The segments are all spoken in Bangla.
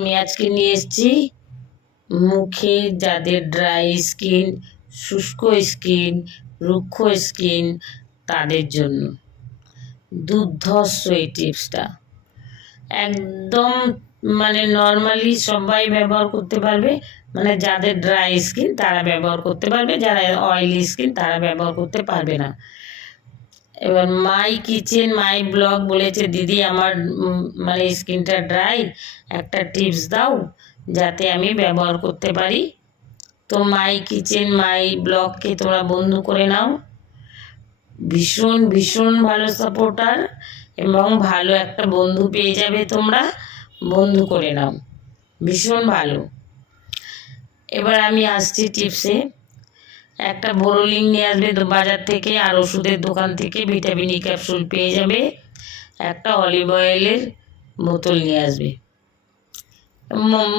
আমি আজকে নিয়ে এসেছি মুখে যাদের ড্রাই স্কিন শুষ্ক স্কিন রুক্ষ স্কিন তাদের জন্য। দুর্ধর্ষ এই টিপসটা। একদম মানে নর্মালি সবাই ব্যবহার করতে পারবে। মানে যাদের ড্রাই স্কিন তারা ব্যবহার করতে পারবে। যারা অয়েলি স্কিন তারা ব্যবহার করতে পারবে না। এবার মাই কিচেন মাই ব্লগ বলেছে, দিদি, আমার মানে স্কিনটা ড্রাই একটা টিপস দাও, যাতে আমি ব্যবহার করতে পারি। তো মাই কিচেন মাই ব্লগকে তোমরা বন্ধু করে নাও। ভীষণ ভীষণ ভালো সাপোর্টার এবং ভালো একটা বন্ধু পেয়ে যাবে তোমরা। বন্ধু করে নাও। ভীষণ ভালো। এবার আমি আসছি টিপসে একটা বোরোলিং নিয়ে আসবে বাজার থেকে আর ওষুধের দোকান থেকে ভিটামিন ই ক্যাপসুল পেয়ে যাবে। একটা অলিভ অয়েলের বোতল নিয়ে আসবে।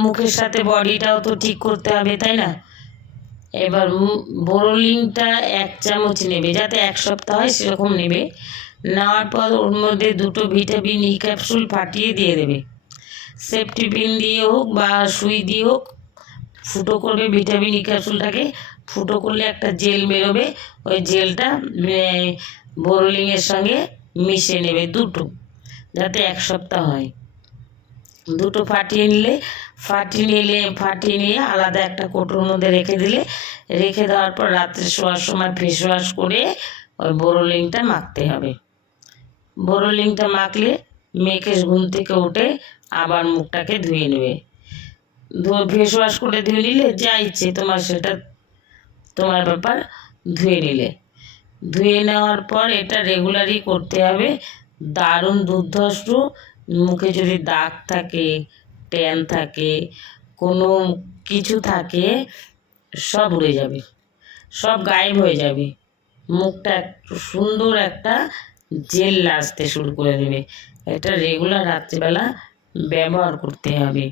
মুখের সাথে বডিটাও তো ঠিক করতে হবে, তাই না? এবার বোরোলিংটা এক চামচ নেবে, যাতে এক সপ্তাহ হয় সেরকম নেবে। নেওয়ার পর ওর মধ্যে দুটো ভিটামিন ই ক্যাপসুল ফাটিয়ে দিয়ে দেবে। সেফটি পিন দিয়ে হোক বা সুই দিয়ে হোক, ফুটো করবে ভিটামিন ই ক্যাপসুলটাকে। ফুটো করলে একটা জেল বেরোবে, ওই জেলটা বোরোলিংয়ের সঙ্গে মিশে নেবে দুটো, যাতে এক সপ্তাহ হয়। দুটো ফাটিয়ে নিলে ফাটিয়ে নিলে, ফাটিয়ে নিয়ে আলাদা একটা কোটোর মধ্যে রেখে দিলে, রেখে দেওয়ার পর রাত্রে শোয়ার সময় ফেস ওয়াশ করে ওই বোরোলিংটা মাখতে হবে। বোরোলিংটা মাখলে মেয়েকে ঘুম থেকে উঠে আবার মুখটাকে ধুয়ে নেবে। ধুয়ে ফেস ওয়াশ করে ধুয়ে নিলে যা ইচ্ছে তোমার সেটা তোমার ব্যাপার ধুয়ে নিলে। ধুয়ে নেওয়ার পর এটা রেগুলারই করতে হবে। দারুণ দুর্ধর্ষ। মুখে যদি দাগ থাকে ট্যান থাকে, কোনো কিছু থাকে, সব উড়ে যাবে। সব গায়েব হয়ে যাবে। মুখটা একটু সুন্দর একটা জেল আসতে শুরু করে দেবে। এটা রেগুলার রাত্রিবেলা ব্যবহার করতে হবে।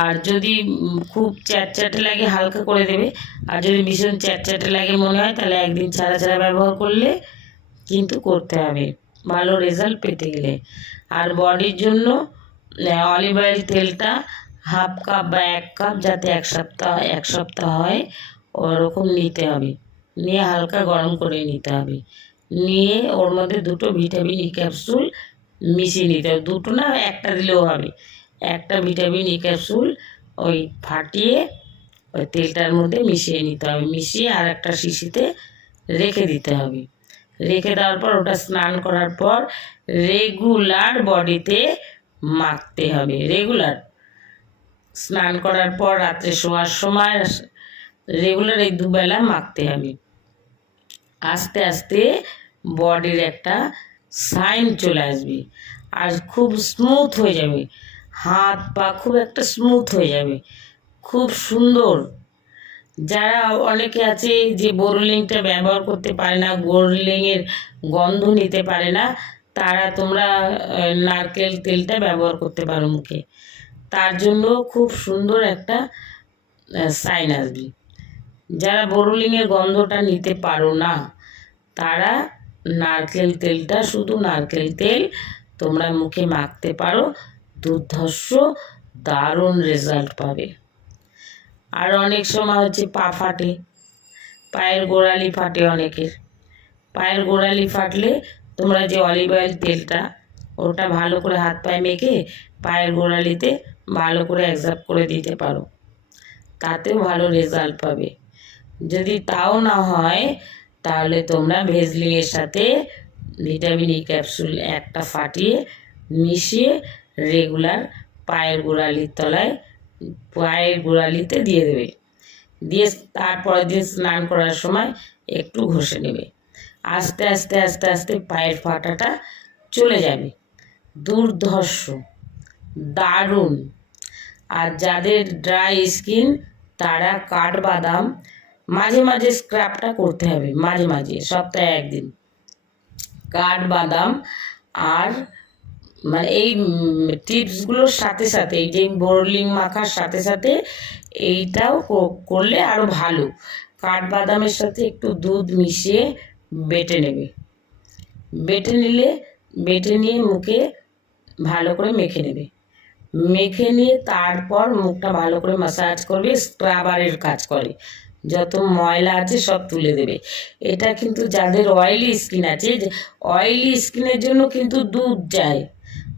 আর যদি খুব চ্যাটচ্যাটে লাগে, হালকা করে দেবে। আর যদি ভীষণ চ্যাটচ্যাটে লাগে মনে হয়, তাহলে একদিন ছাড়া ছাড়া ব্যবহার করলে কিন্তু করতে হবে। ভালো রেজাল্ট পেতে গেলে। আর বডির জন্য অলিভ অয়েল তেলটা হাফ কাপ বা এক কাপ যাতে এক সপ্তাহ এক সপ্তাহ হয়, ওরকম নিতে হবে। নিয়ে হালকা গরম করে নিতে হবে। নিয়ে ওর মধ্যে দুটো ভিটামিন ই ক্যাপসুল মিশিয়ে নিতে হবে। দুটো না, একটা দিলেও হবে। একটা ভিটামিন ই ক্যাপসুল, ওই ফাটিয়ে ওই তেলটার মধ্যে মিশিয়ে নিতে হবে। মিশিয়ে আর একটা শিশিতে রেখে দিতে হবে। রেখে দেওয়ার পর ওটা স্নান করার পর রেগুলার বডিতে মাখতে হবে। রেগুলার। স্নান করার পর রাত্রে শোয়ার সময় রেগুলার এই দুবেলা মাখতে হবে। আস্তে আস্তে বডির একটা সাইন চলে আসবে। আর খুব স্মুথ হয়ে যাবে। হাত পা খুব একটা স্মুথ হয়ে যাবে। খুব সুন্দর। যারা অনেকে আছে যে বোরলিংটা ব্যবহার করতে পারে না বোরলিংয়ের গন্ধ নিতে পারে না, তারা তোমরা নারকেল তেলটা ব্যবহার করতে পারো মুখে। তার জন্য খুব সুন্দর একটা সাইন আসবে। যারা বোরলিংয়ের গন্ধটা নিতে পারো না, তারা নারকেল তেলটা শুধু নারকেল তেল তোমরা মুখে মাখতে পারো। দুর্ধর্ষ, দারুণ রেজাল্ট পাবে। আর অনেক সময় হচ্ছে পা ফাটে, পায়ের গোড়ালি ফাটে অনেকের। পায়ের গোড়ালি ফাটলে তোমরা যে অলিভ অয়েল তেলটা, ওটা ভালো করে হাত পায়ে মেখে পায়ের গোড়ালিতে ভালো করে অ্যাবজর্ব করে দিতে পারো। তাতেও ভালো রেজাল্ট পাবে। যদি তাও না হয়, তাহলে তোমরা ভেজলিংয়ের সাথে ভিটামিন ই ক্যাপসুল একটা ফাটিয়ে মিশিয়ে রেগুলার পায়ের গোড়ালির তলায় পায়ের গোড়ালিতে দিয়ে দেবে। দিয়ে তারপরের দিন স্নান করার সময় একটু ঘষে নেবে। আস্তে আস্তে আস্তে আস্তে পায়ের ফাটাটা চলে যাবে। দুর্ধর্ষ, দারুণ। আর যাদের ড্রাই স্কিন, তারা কাঠবাদাম, মাঝে মাঝে স্ক্রাবটা করতে হবে, মাঝে মাঝে, সপ্তাহে একদিন। কাঠবাদাম আর মানে এই টিপসগুলোর সাথে সাথে, এই যে বোরলিং মাখার সাথে সাথে এইটাও করলে আরও ভালো। কাঠবাদামের সাথে একটু দুধ মিশিয়ে বেটে নেবে। বেটে নিলে, বেটে নিয়ে মুখে ভালো করে মেখে নেবে। মেখে নিয়ে তারপর মুখটা ভালো করে মাসাজ করবে স্ক্রাবারের কাজ করে। যত ময়লা আছে সব তুলে দেবে। এটা কিন্তু যাদের অয়েলি স্কিন আছে অয়েলি স্কিনের জন্য কিন্তু দুধ যায়।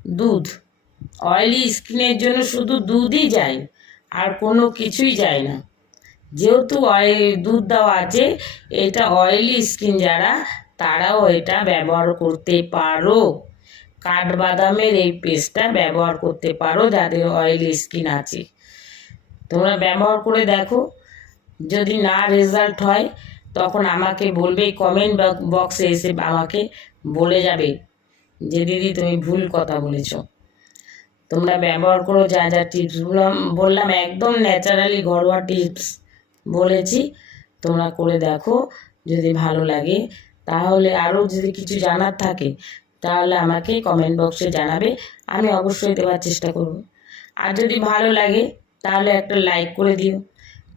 দুধ। অয়েলি স্কিনের জন্য শুধু দুধই যায়, আর কোনো কিছুই যায় না। যেহেতু অয়েল দুধ দেওয়া আছে, এটা অয়েলি স্কিন যারা, তারাও এটা ব্যবহার করতে পারো। কাঠবাদামের এই পেস্টটা ব্যবহার করতে পারো, যাদের অয়েলি স্কিন আছে। তোমরা ব্যবহার করে দেখো, যদি না রেজাল্ট হয়, তখন আমাকে বলবে কমেন্ট বক্সে এসে আমাকে বলে যাবে। যে দিদি তুমি ভুল কথা বলেছ। তোমরা ব্যবহার করো যা যা টিপসগুলো বললাম একদম ন্যাচারালি ঘরোয়া টিপস বলেছি। তোমরা করে দেখো, যদি ভালো লাগে। তাহলে আরও যদি কিছু জানার থাকে, তাহলে আমাকে কমেন্ট বক্সে জানাবে। আমি অবশ্যই দেওয়ার চেষ্টা করব। আর যদি ভালো লাগে, তাহলে একটা লাইক করে দিও।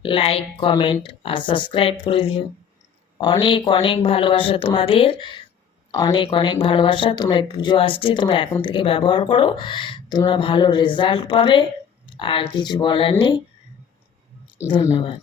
লাইক কমেন্ট আর সাবস্ক্রাইব করে দিও। অনেক অনেক ভালোবাসা তোমাদের। অনেক অনেক ভালোবাসা। তোমরা পুজো আসছে, তোমরা এখন থেকে ব্যবহার করো। তোমরা ভালো রেজাল্ট পাবে। আর কিছু বলার নেই। ধন্যবাদ।